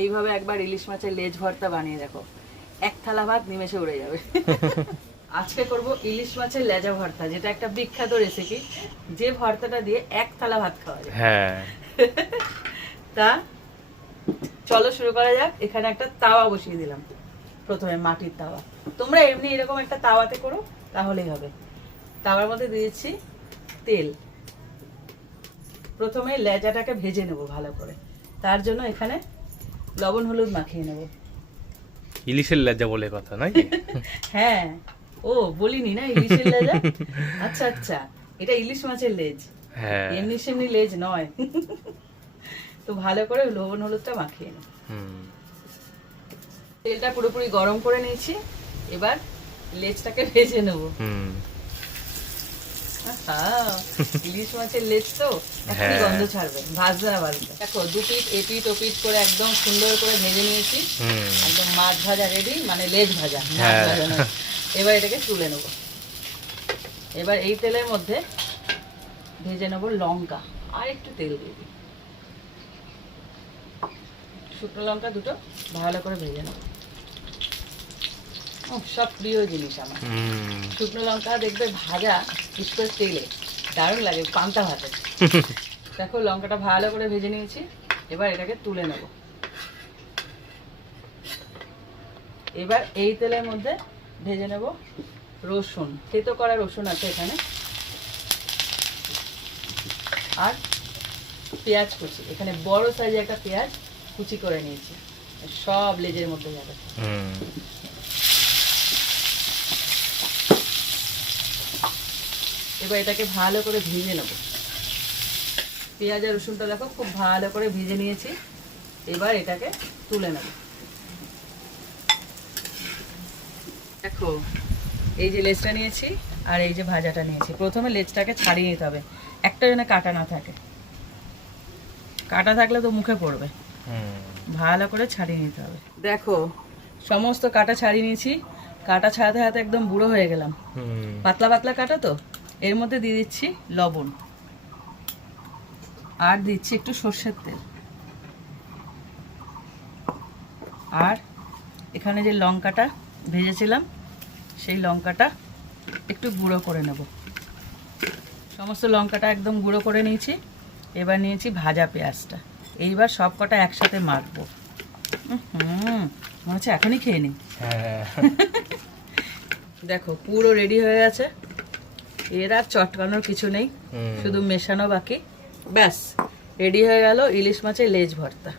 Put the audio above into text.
এইভাবে একবার ইলিশ মাছের লেজ ভর্তা বানিয়ে দেখো, এক থালা ভাত নিমেষে উড়ে যাবে। আজকে করব ইলিশ মাছের লেজা ভর্তা, যেটা একটা বিখ্যাত রেসিপি, যে ভর্তাটা দিয়ে এক থালা ভাত খাওয়া যায়। হ্যাঁ, তা চলো শুরু করা যাক। এখানে একটা তাওয়া বসিয়ে দিলাম, প্রথমে মাটির তাওয়া। তোমরা এমনি এরকম একটা তাওয়াতে করো, তাহলেই হবে। তাওয়ার মধ্যে দিয়েছি তেল। প্রথমে লেজাটাকে ভেজে নেব ভালো করে, তার জন্য এখানে লবণ হলুদ মাখিয়ে নেব। ইলিশের লেজা বলে কথা নাকি? হ্যাঁ, ও বলিনি না ইলিশের লেজা। আচ্ছা আচ্ছা, এটা ইলিশ মাছের লেজ, হ্যাঁ। এমনি সেমনি লেজ নয়। তো ভালো করে লবণ হলুদটা মাখিয়ে নেব। তেলটা পুরোপুরি গরম করে নিয়েছি, এবার লেজটাকে ভেজে নেব। ইলিশ মাছের লেজ তো এখনই গন্ধ ছাড়বে, ভাজবে না ভাজবে। দেখো দু পিঠ এপিঠ ওপিঠ করে একদম সুন্দর করে ভেজে নিয়েছি, একদম মাছ ভাজা রেডি, মানে লেজ ভাজা, মাছ ভাজা না। এবার এটাকে তুলে নেব। এবার এই তেলের মধ্যে ভেজে নেব লঙ্কা, আর একটু তেল দিয়ে দিই, শুকনো লঙ্কা দুটো ভালো করে ভেজে নেব। সব প্রিয় জিনিস আমার শুকনো লঙ্কা, দেখবে ভাজা বিশেষ তেলে দারুণ লাগে পান্তা ভাতে। দেখো লঙ্কাটা ভালো করে ভেজে নিয়েছি, এবার এটাকে তুলে নেব। এবার এই তেলের মধ্যে ভেজে নেব রসুন, থেতো করা রসুন আছে এখানে, আর পেঁয়াজ কুচি। এখানে বড় সাইজে একটা পেঁয়াজ কুচি করে নিয়েছি, সব লেজের মধ্যে যাবে। এবার এটাকে ভালো করে ভেজে নেব। পেঁয়াজ আর রসুনটা দেখো খুব ভালো করে ভেজে নিয়েছি, এবার এটাকে তুলে নেব। দেখো এই যে লেজটা নিয়েছি আর এই যে ভাজাটা নিয়েছি, প্রথমে লেজটাকে ছাড়িয়ে নিতে হবে, একটা যেন কাটা না থাকে, কাটা থাকলে তো মুখে পড়বে। ভালো করে ছাড়িয়ে নিতে হবে। দেখো সমস্ত কাটা ছাড়িয়ে নিয়েছি, কাটা ছাড়াতে ছাড়াতে একদম বুড়ো হয়ে গেলাম, পাতলা পাতলা কাটা তো। এর মধ্যে দিয়ে দিচ্ছি লবণ, আর দিচ্ছি একটু সর্ষের তেল, আর এখানে যে লঙ্কাটা ভেজেছিলাম সেই লঙ্কাটা একটু গুঁড়ো করে নেব। সমস্ত লঙ্কাটা একদম গুঁড়ো করে নিয়েছি। এবার নিয়েছি ভাজা পেঁয়াজটা, এইবার সব কটা একসাথে মাখবো। মনে হচ্ছে এখনই খেয়ে নিই। দেখো পুরো রেডি হয়ে গেছে, এর আর চটকানোর কিছু নেই, শুধু মেশানো বাকি। ব্যাস রেডি হয়ে গেল ইলিশ মাছের লেজ ভর্তা।